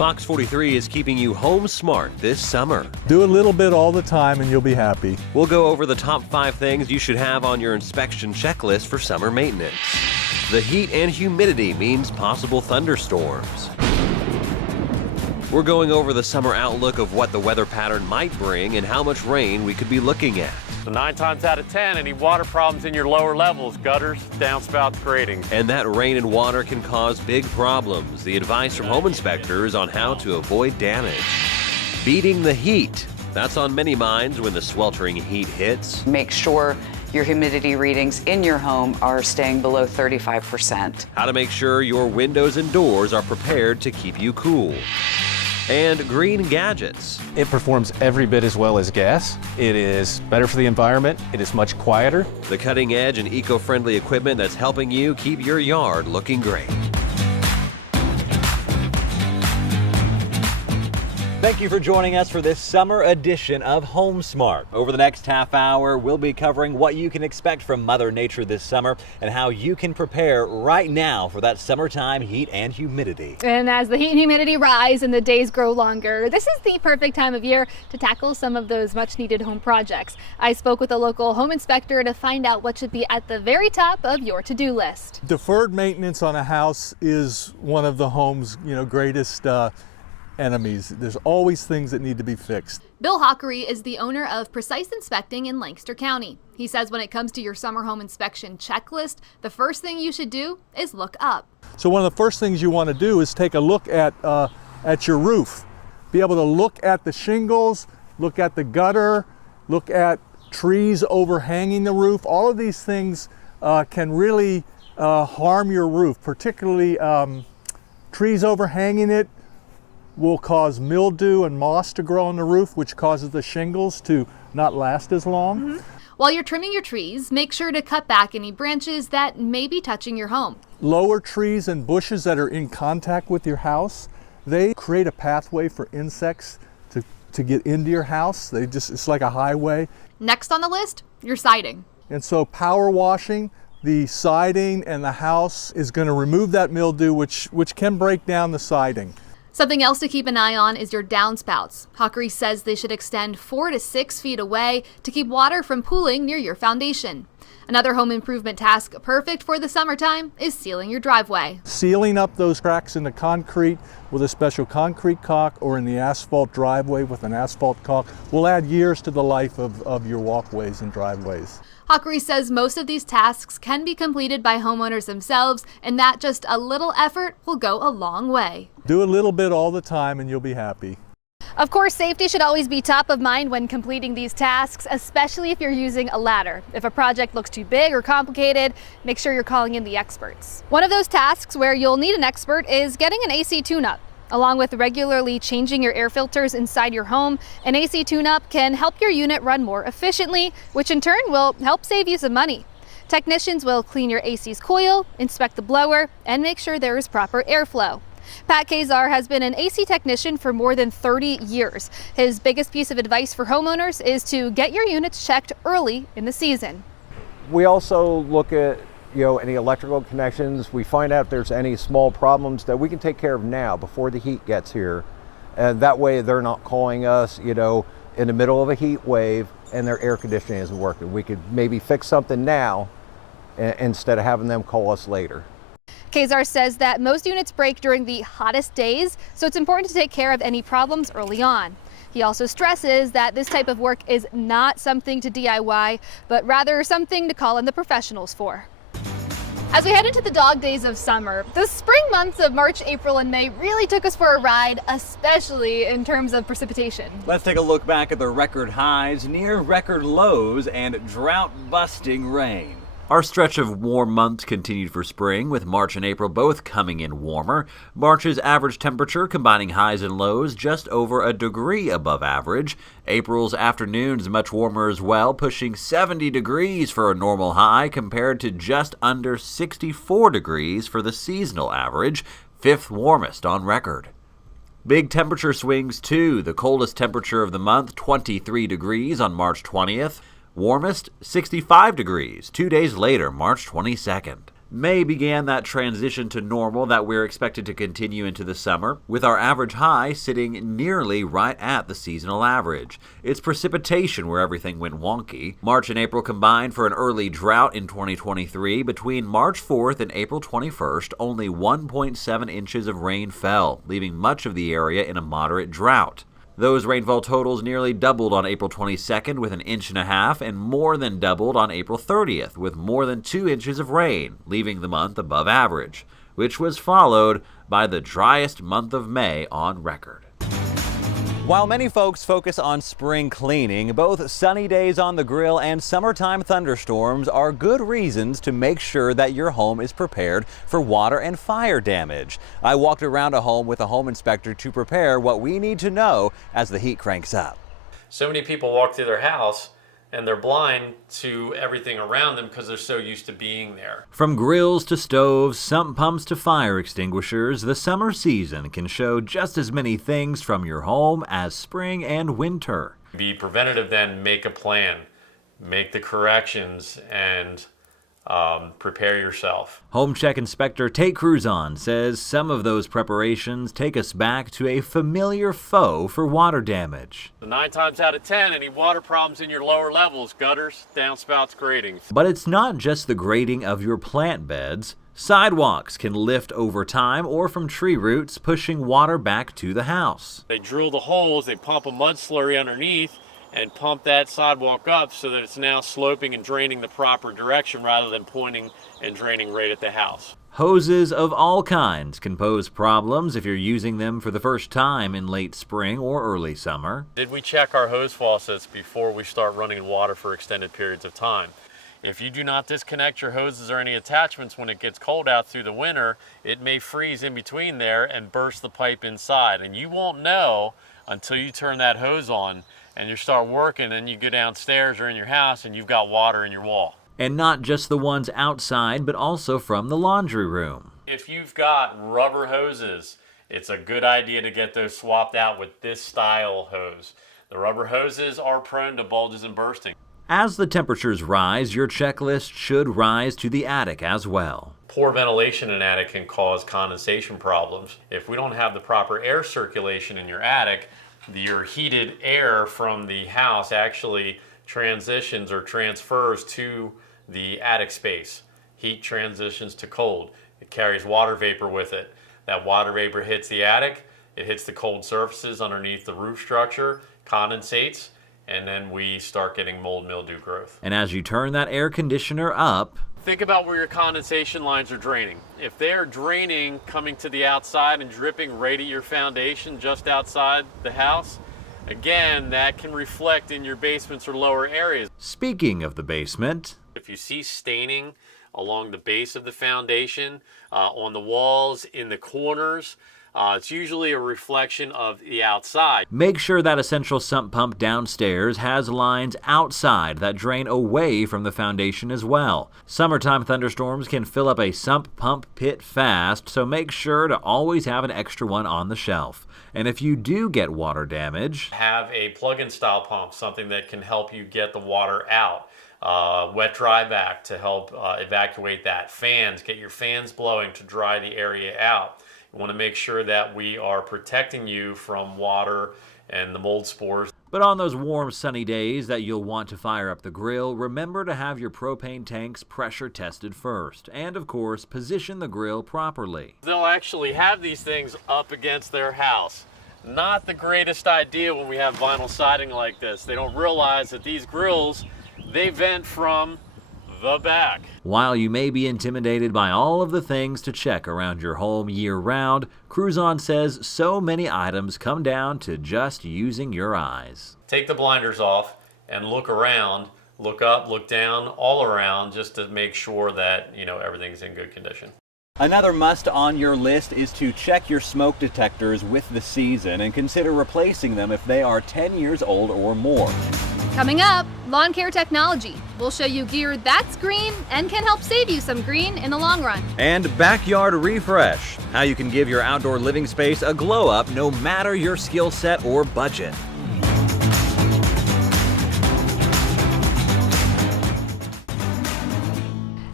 Fox 43 is keeping you home smart this summer. Do a little bit all the time and you'll be happy. We'll go over the top 5 things you should have on your inspection checklist for summer maintenance. The heat and humidity means possible thunderstorms. We're going over the summer outlook of what the weather pattern might bring and how much rain we could be looking at. So 9 times out of 10, any water problems in your lower levels, gutters, downspouts, gratings. And that rain and water can cause big problems. The advice from home inspectors on how to avoid damage. Beating the heat. That's on many minds when the sweltering heat hits. Make sure your humidity readings in your home are staying below 35%. How to make sure your windows and doors are prepared to keep you cool. And green gadgets. It performs every bit as well as gas. It is better for the environment. It is much quieter. The cutting edge and eco-friendly equipment that's helping you keep your yard looking great. Thank you for joining us for this summer edition of Home Smart. Over the next half hour, we'll be covering what you can expect from Mother Nature this summer and how you can prepare right now for that summertime heat and humidity. And as the heat and humidity rise and the days grow longer, this is the perfect time of year to tackle some of those much needed home projects. I spoke with a local home inspector to find out what should be at the very top of your to-do list. Deferred maintenance on a house is one of the home's greatest enemies. There's always things that need to be fixed. Bill Hockery is the owner of Precise Inspecting in Lancaster County. He says when it comes to your summer home inspection checklist, the first thing you should do is look up. So one of the first things you want to do is take a look at your roof. Be able to look at the shingles, look at the gutter, look at trees overhanging the roof. All of these things can really harm your roof, particularly trees overhanging it will cause mildew and moss to grow on the roof, which causes the shingles to not last as long. While you're trimming your trees, make sure to cut back any branches that may be touching your home. Lower trees and bushes that are in contact with your house, they create a pathway for insects to get into your house. It's like a highway. Next on the list, your siding. And so power washing the siding and the house is going to remove that mildew, which can break down the siding. Something else to keep an eye on is your downspouts. Hockery says they should extend 4 to 6 feet away to keep water from pooling near your foundation. Another home improvement task perfect for the summertime is sealing your driveway. Sealing up those cracks in the concrete with a special concrete caulk or in the asphalt driveway with an asphalt caulk will add years to the life of your walkways and driveways. Hockery says most of these tasks can be completed by homeowners themselves, and that just a little effort will go a long way. Do a little bit all the time and you'll be happy. Of course, safety should always be top of mind when completing these tasks, especially if you're using a ladder. If a project looks too big or complicated, make sure you're calling in the experts. One of those tasks where you'll need an expert is getting an AC tune-up. Along with regularly changing your air filters inside your home, an AC tune-up can help your unit run more efficiently, which in turn will help save you some money. Technicians will clean your AC's coil, inspect the blower, and make sure there is proper airflow. Pat Kazar has been an AC technician for more than 30 years. His biggest piece of advice for homeowners is to get your units checked early in the season. We also look at any electrical connections. We find out if there's any small problems that we can take care of now before the heat gets here. And that way they're not calling us, in the middle of a heat wave and their air conditioning isn't working. We could maybe fix something now instead of having them call us later. Kazar says that most units break during the hottest days, so it's important to take care of any problems early on. He also stresses that this type of work is not something to DIY, but rather something to call in the professionals for. As we head into the dog days of summer, the spring months of March, April, and May really took us for a ride, especially in terms of precipitation. Let's take a look back at the record highs, near record lows, and drought-busting rain. Our stretch of warm months continued for spring, with March and April both coming in warmer. March's average temperature, combining highs and lows, just over a degree above average. April's afternoons much warmer as well, pushing 70 degrees for a normal high compared to just under 64 degrees for the seasonal average, 5th warmest on record. Big temperature swings too. The coldest temperature of the month, 23 degrees on March 20th. Warmest, 65 degrees, 2 days later, March 22nd. May began that transition to normal that we're expected to continue into the summer, with our average high sitting nearly right at the seasonal average. It's precipitation where everything went wonky. March and April combined for an early drought in 2023. Between March 4th and April 21st, only 1.7 inches of rain fell, leaving much of the area in a moderate drought. Those rainfall totals nearly doubled on April 22nd with 1.5 inches and more than doubled on April 30th with more than 2 inches of rain, leaving the month above average, which was followed by the driest month of May on record. While many folks focus on spring cleaning, both sunny days on the grill and summertime thunderstorms are good reasons to make sure that your home is prepared for water and fire damage. I walked around a home with a home inspector to prepare what we need to know as the heat cranks up. So many people walk through their house and they're blind to everything around them because they're so used to being there. From grills to stoves, sump pumps to fire extinguishers, the summer season can show just as many things from your home as spring and winter. Be preventative, then make a plan, make the corrections, and prepare yourself. Home Check Inspector Tate Cruzon says some of those preparations take us back to a familiar foe for water damage. 9 times out of 10, any water problems in your lower levels, gutters, downspouts, gratings. But it's not just the grading of your plant beds. Sidewalks can lift over time or from tree roots, pushing water back to the house. They drill the holes, they pump a mud slurry underneath, and pump that sidewalk up so that it's now sloping and draining the proper direction rather than pointing and draining right at the house. Hoses of all kinds can pose problems if you're using them for the first time in late spring or early summer. Did we check our hose faucets before we start running water for extended periods of time? If you do not disconnect your hoses or any attachments when it gets cold out through the winter, it may freeze in between there and burst the pipe inside. And you won't know until you turn that hose on and you start working and you go downstairs or in your house and you've got water in your wall. And not just the ones outside, but also from the laundry room. If you've got rubber hoses, it's a good idea to get those swapped out with this style hose. The rubber hoses are prone to bulges and bursting. As the temperatures rise, your checklist should rise to the attic as well. Poor ventilation in an attic can cause condensation problems. If we don't have the proper air circulation in your attic, your heated air from the house actually transitions or transfers to the attic space. Heat transitions to cold. It carries water vapor with it. That water vapor hits the attic, it hits the cold surfaces underneath the roof structure, condensates, and then we start getting mold mildew growth. And as you turn that air conditioner up, think about where your condensation lines are draining. If they're draining coming to the outside and dripping right at your foundation just outside the house, again, that can reflect in your basements or lower areas. Speaking of the basement, if you see staining along the base of the foundation, on the walls, in the corners, it's usually a reflection of the outside. Make sure that essential sump pump downstairs has lines outside that drain away from the foundation as well. Summertime thunderstorms can fill up a sump pump pit fast, so make sure to always have an extra one on the shelf. And if you do get water damage, have a plug-in style pump, something that can help you get the water out. Wet dry vac to help evacuate that. Fans, get your fans blowing to dry the area out. You want to make sure that we are protecting you from water and the mold spores. But on those warm, sunny days that you'll want to fire up the grill, remember to have your propane tanks pressure tested first. And of course, position the grill properly. They'll actually have these things up against their house. Not the greatest idea when we have vinyl siding like this. They don't realize that these grills, they vent from the back. While you may be intimidated by all of the things to check around your home year-round, Cruzon says so many items come down to just using your eyes. Take the blinders off and look around, look up, look down, all around, just to make sure that, everything's in good condition. Another must on your list is to check your smoke detectors with the season and consider replacing them if they are 10 years old or more. Coming up, lawn care technology. We'll show you gear that's green and can help save you some green in the long run. And backyard refresh, how you can give your outdoor living space a glow up no matter your skill set or budget.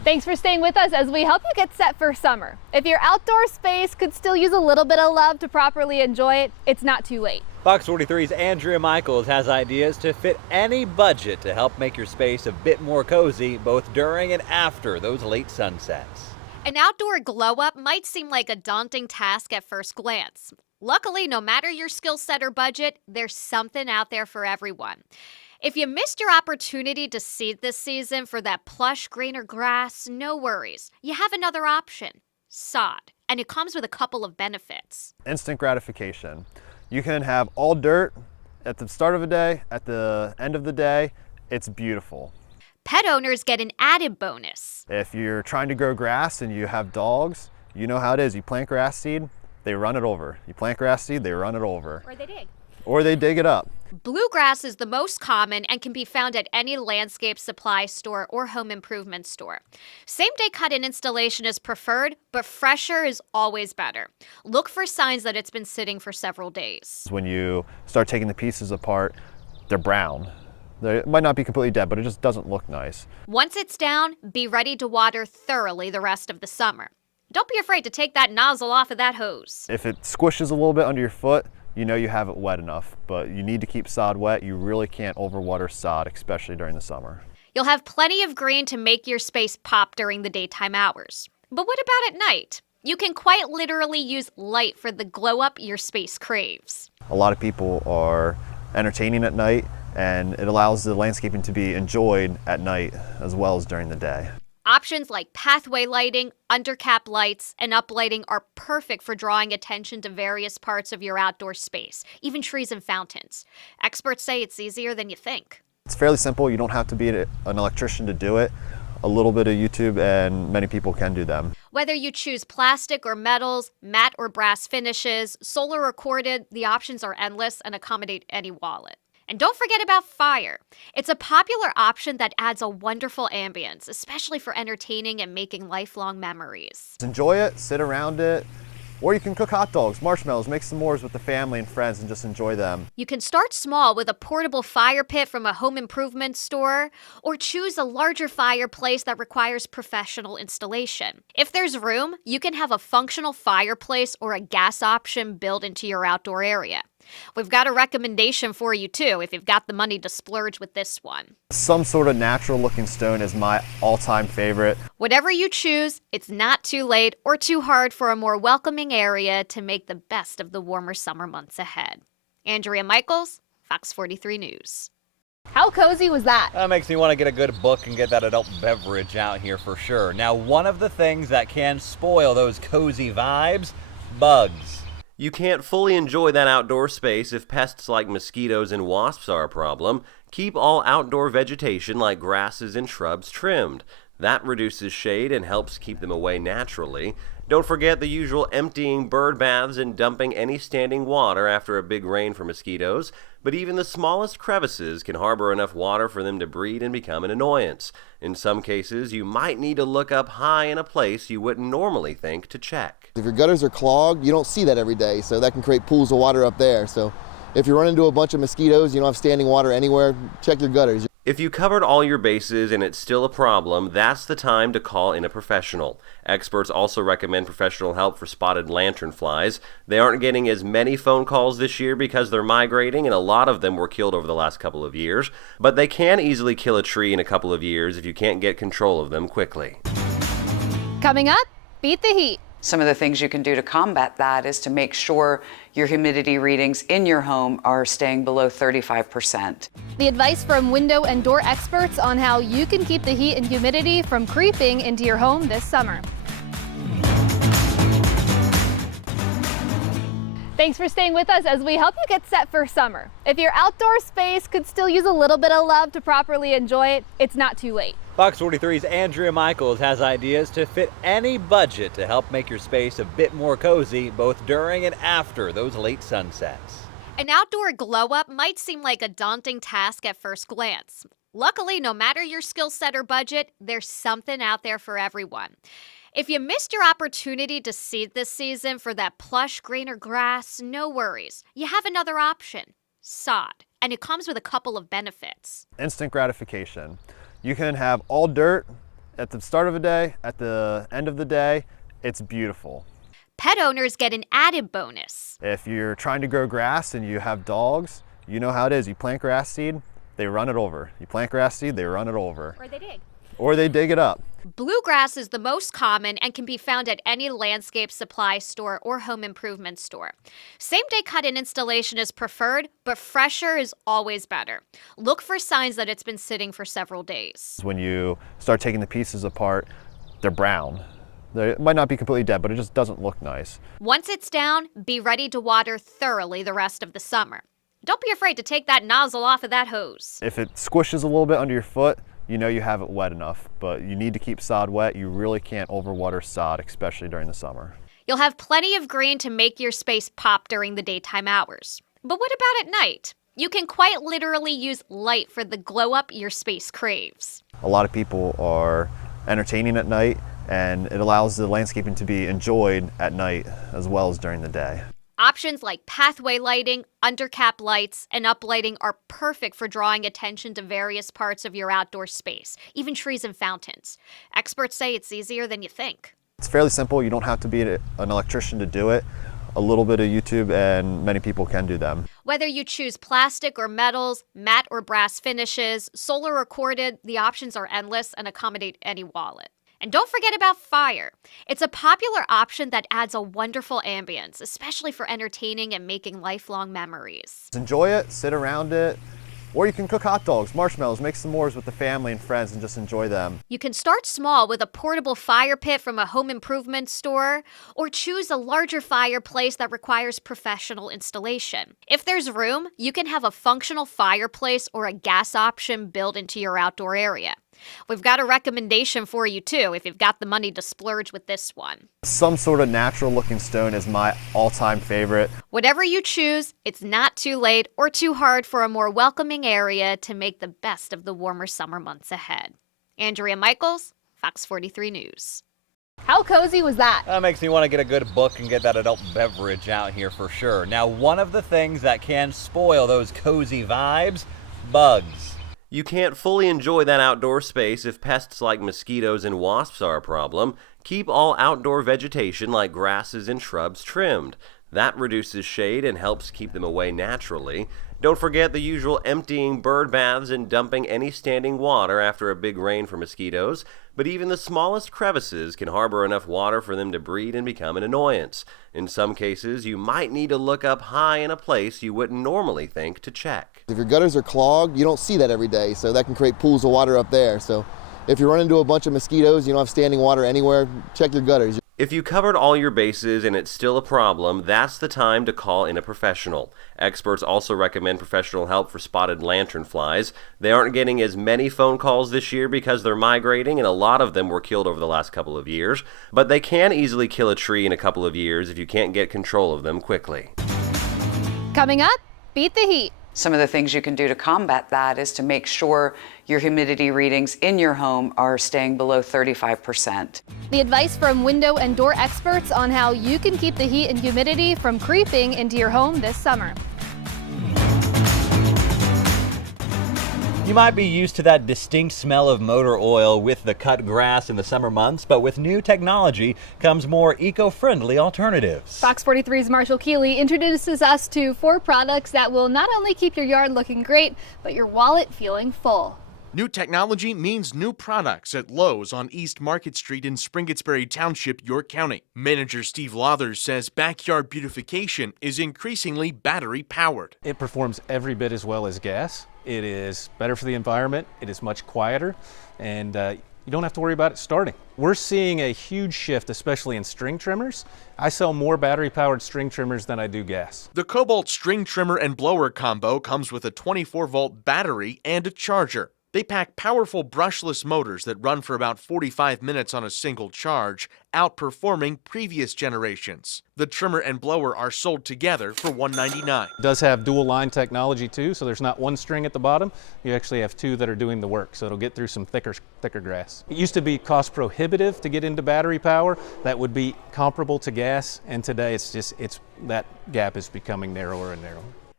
Thanks for staying with us as we help you get set for summer. If your outdoor space could still use a little bit of love to properly enjoy it, it's not too late. Fox 43's Andrea Michaels has ideas to fit any budget to help make your space a bit more cozy, both during and after those late sunsets. An outdoor glow-up might seem like a daunting task at first glance. Luckily, no matter your skill set or budget, there's something out there for everyone. If you missed your opportunity to seed this season for that plush greener grass, no worries. You have another option, sod, and it comes with a couple of benefits. Instant gratification. You can have all dirt at the start of the day, at the end of the day. It's beautiful. Pet owners get an added bonus. If you're trying to grow grass and you have dogs, you know how it is. You plant grass seed, they run it over. You plant grass seed, they run it over. Or they dig. Or they dig it up. Bluegrass is the most common and can be found at any landscape supply store or home improvement store. Same-day cut and installation is preferred, but fresher is always better. Look for signs that it's been sitting for several days. When you start taking the pieces apart, they're brown. They might not be completely dead, but it just doesn't look nice. Once it's down, be ready to water thoroughly the rest of the summer. Don't be afraid to take that nozzle off of that hose. If it squishes a little bit under your foot, you know you have it wet enough, but you need to keep sod wet. You really can't overwater sod, especially during the summer. You'll have plenty of green to make your space pop during the daytime hours. But what about at night? You can quite literally use light for the glow up your space craves. A lot of people are entertaining at night, and it allows the landscaping to be enjoyed at night as well as during the day. Options like pathway lighting, undercap lights, and uplighting are perfect for drawing attention to various parts of your outdoor space, even trees and fountains. Experts say it's easier than you think. It's fairly simple. You don't have to be an electrician to do it. A little bit of YouTube and many people can do them. Whether you choose plastic or metals, matte or brass finishes, solar or corded, the options are endless and accommodate any wallet. And don't forget about fire. It's a popular option that adds a wonderful ambience, especially for entertaining and making lifelong memories. Enjoy it, sit around it, or you can cook hot dogs, marshmallows, make s'mores with the family and friends and just enjoy them. You can start small with a portable fire pit from a home improvement store, or choose a larger fireplace that requires professional installation. If there's room, you can have a functional fireplace or a gas option built into your outdoor area. We've got a recommendation for you too, if you've got the money to splurge with this one. Some sort of natural looking stone is my all-time favorite. Whatever you choose, it's not too late or too hard for a more welcoming area to make the best of the warmer summer months ahead. Andrea Michaels, Fox 43 News. How cozy was that? That makes me want to get a good book and get that adult beverage out here for sure. Now, one of the things that can spoil those cozy vibes, bugs. You can't fully enjoy that outdoor space if pests like mosquitoes and wasps are a problem. Keep all outdoor vegetation like grasses and shrubs trimmed. That reduces shade and helps keep them away naturally. Don't forget the usual emptying bird baths and dumping any standing water after a big rain for mosquitoes, but even the smallest crevices can harbor enough water for them to breed and become an annoyance. In some cases, you might need to look up high in a place you wouldn't normally think to check. If your gutters are clogged, you don't see that every day, so that can create pools of water up there. So if you run into a bunch of mosquitoes, you don't have standing water anywhere, check your gutters. If you covered all your bases and it's still a problem, that's the time to call in a professional. Experts also recommend professional help for spotted lanternflies. They aren't getting as many phone calls this year because they're migrating, and a lot of them were killed over the last couple of years. But they can easily kill a tree in a couple of years if you can't get control of them quickly. Coming up, beat the heat. Some of the things you can do to combat that is to make sure your humidity readings in your home are staying below 35%. The advice from window and door experts on how you can keep the heat and humidity from creeping into your home this summer. Thanks for staying with us as we help you get set for summer. If your outdoor space could still use a little bit of love to properly enjoy it, it's not too late. Fox 43's Andrea Michaels has ideas to fit any budget to help make your space a bit more cozy, both during and after those late sunsets. An outdoor glow-up might seem like a daunting task at first glance. Luckily, no matter your skill set or budget, there's something out there for everyone. If you missed your opportunity to seed this season for that plush greener grass, no worries. You have another option, sod, and it comes with a couple of benefits. Instant gratification. You can have all dirt at the start of a day, at the end of the day, it's beautiful. Pet owners get an added bonus. If you're trying to grow grass and you have dogs, you know how it is. You plant grass seed, they run it over. You plant grass seed, they run it over. Or they dig. Or they dig it up. Bluegrass is the most common and can be found at any landscape supply store or home improvement store. Same-day cut and installation is preferred, but fresher is always better. Look for signs that it's been sitting for several days. When you start taking the pieces apart, they're brown. They might not be completely dead, but it just doesn't look nice. Once it's down, be ready to water thoroughly the rest of the summer. Don't be afraid to take that nozzle off of that hose. If it squishes a little bit under your foot, you know you have it wet enough, but you need to keep sod wet. You really can't overwater sod, especially during the summer. You'll have plenty of green to make your space pop during the daytime hours. But what about at night? You can quite literally use light for the glow up your space craves. A lot of people are entertaining at night, and it allows the landscaping to be enjoyed at night as well as during the day. Options like pathway lighting, undercap lights, and uplighting are perfect for drawing attention to various parts of your outdoor space, even trees and fountains. Experts say it's easier than you think. It's fairly simple. You don't have to be an electrician to do it. A little bit of YouTube and many people can do them. Whether you choose plastic or metals, matte or brass finishes, solar or corded, the options are endless and accommodate any wallet. And don't forget about fire. It's a popular option that adds a wonderful ambience, especially for entertaining and making lifelong memories. Enjoy it, sit around it, or you can cook hot dogs, marshmallows, make s'mores with the family and friends and just enjoy them. You can start small with a portable fire pit from a home improvement store, or choose a larger fireplace that requires professional installation. If there's room, you can have a functional fireplace or a gas option built into your outdoor area. We've got a recommendation for you too, if you've got the money to splurge with this one. Some sort of natural looking stone is my all-time favorite. Whatever you choose, it's not too late or too hard for a more welcoming area to make the best of the warmer summer months ahead. Andrea Michaels, Fox 43 News. How cozy was that? That makes me want to get a good book and get that adult beverage out here for sure. Now, one of the things that can spoil those cozy vibes, bugs. You can't fully enjoy that outdoor space if pests like mosquitoes and wasps are a problem. Keep all outdoor vegetation like grasses and shrubs trimmed. That reduces shade and helps keep them away naturally. Don't forget the usual emptying bird baths and dumping any standing water after a big rain for mosquitoes, but even the smallest crevices can harbor enough water for them to breed and become an annoyance. In some cases, you might need to look up high in a place you wouldn't normally think to check. If your gutters are clogged, you don't see that every day, so that can create pools of water up there. So if you run into a bunch of mosquitoes, you don't have standing water anywhere, check your gutters. If you covered all your bases and it's still a problem, that's the time to call in a professional. Experts also recommend professional help for spotted lanternflies. They aren't getting as many phone calls this year because they're migrating, and a lot of them were killed over the last couple of years. But they can easily kill a tree in a couple of years if you can't get control of them quickly. Coming up, beat the heat. Some of the things you can do to combat that is to make sure your humidity readings in your home are staying below 35%. The advice from window and door experts on how you can keep the heat and humidity from creeping into your home this summer. You might be used to that distinct smell of motor oil with the cut grass in the summer months, but with new technology comes more eco-friendly alternatives. Fox 43's Marshall Keeley introduces us to 4 products that will not only keep your yard looking great, but your wallet feeling full. New technology means new products at Lowe's on East Market Street in Springettsbury Township, York County. Manager Steve Lothers says backyard beautification is increasingly battery powered. It performs every bit as well as gas. It is better for the environment. It is much quieter, and you don't have to worry about it starting. We're seeing a huge shift, especially in string trimmers. I sell more battery-powered string trimmers than I do gas. The Cobalt string trimmer and blower combo comes with a 24-volt battery and a charger. They pack powerful brushless motors that run for about 45 minutes on a single charge, outperforming previous generations. The trimmer and blower are sold together for $199. It does have dual line technology too, so there's not one string at the bottom. You actually have 2 that are doing the work, so it'll get through some thicker grass. It used to be cost prohibitive to get into battery power. That would be comparable to gas, and today that gap is becoming narrower and narrower.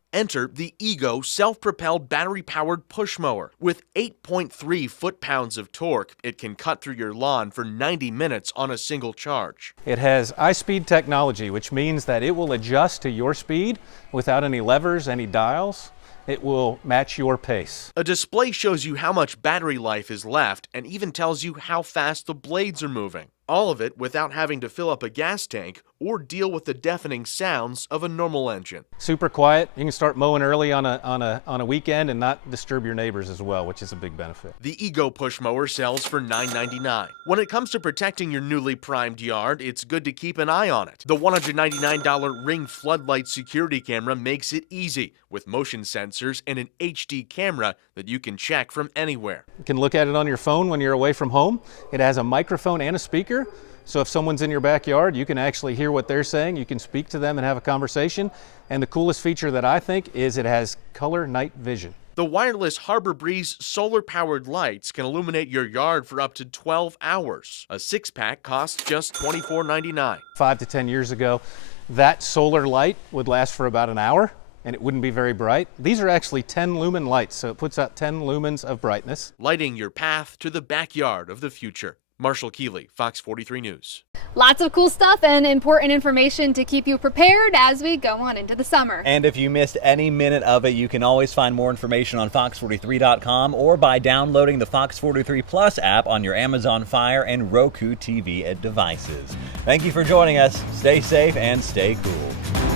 Enter the Ego self-propelled battery-powered push mower. With 8.3 foot-pounds of torque, it can cut through your lawn for 90 minutes on a single charge. It has iSpeed technology, which means that it will adjust to your speed without any levers, any dials. It will match your pace. A display shows you how much battery life is left and even tells you how fast the blades are moving. All of it without having to fill up a gas tank or deal with the deafening sounds of a normal engine. Super quiet. You can start mowing early on a weekend and not disturb your neighbors as well, which is a big benefit. The Ego push mower sells for $9.99. When it comes to protecting your newly primed yard, it's good to keep an eye on it. The $199 Ring floodlight security camera makes it easy, with motion sensors and an HD camera that you can check from anywhere. You can look at it on your phone when you're away from home. It has a microphone and a speaker. So if someone's in your backyard, you can actually hear what they're saying. You can speak to them and have a conversation. And the coolest feature that I think is it has color night vision. The wireless Harbor Breeze solar-powered lights can illuminate your yard for up to 12 hours. A 6-pack costs just $24.99. 5 to 10 years ago, that solar light would last for about an hour, and it wouldn't be very bright. These are actually 10 lumen lights, so it puts out 10 lumens of brightness. Lighting your path to the backyard of the future. Marshall Keeley, Fox 43 News. Lots of cool stuff and important information to keep you prepared as we go on into the summer. And if you missed any minute of it, you can always find more information on Fox43.com or by downloading the Fox 43 Plus app on your Amazon Fire and Roku TV devices. Thank you for joining us. Stay safe and stay cool.